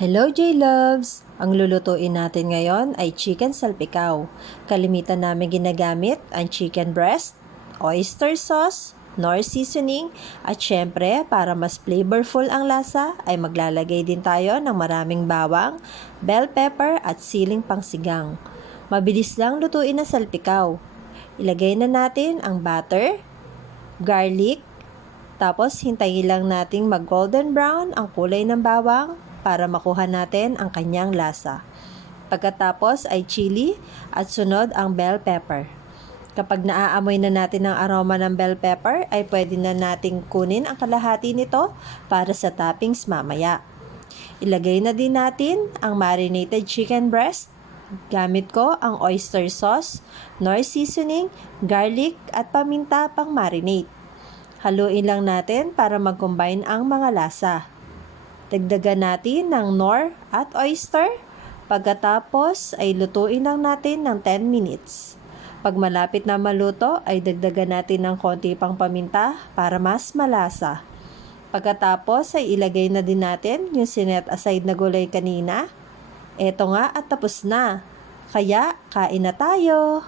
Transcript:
Hello J-Loves! Ang lulutuin natin ngayon ay chicken salpikaw. Kalimitan namin ginagamit ang chicken breast, oyster sauce, Knorr seasoning, at syempre para mas flavorful ang lasa ay maglalagay din tayo ng maraming bawang, bell pepper at siling pangsigang. Mabilis lang lutuin ang salpikaw. Ilagay na natin ang butter, garlic, tapos hintayin lang nating mag golden brown ang kulay ng bawang para makuha natin ang kanyang lasa. Pagkatapos ay chili at sunod ang bell pepper. Kapag naaamoy na natin ang aroma ng bell pepper ay pwede na nating kunin ang kalahati nito para sa toppings mamaya. Ilagay na din natin ang marinated chicken breast. Gamit ko ang oyster sauce, Knorr seasoning, garlic at paminta pang marinate. Haluin lang natin para mag-combine ang mga lasa. Dagdagan natin ng Knorr at oyster. Pagkatapos ay lutuin lang natin ng 10 minutes. Pag malapit na maluto ay dagdagan natin ng konti pang paminta para mas malasa. Pagkatapos ay ilagay na din natin yung sinet aside na gulay kanina. Eto nga at tapos na. Kaya kain na tayo!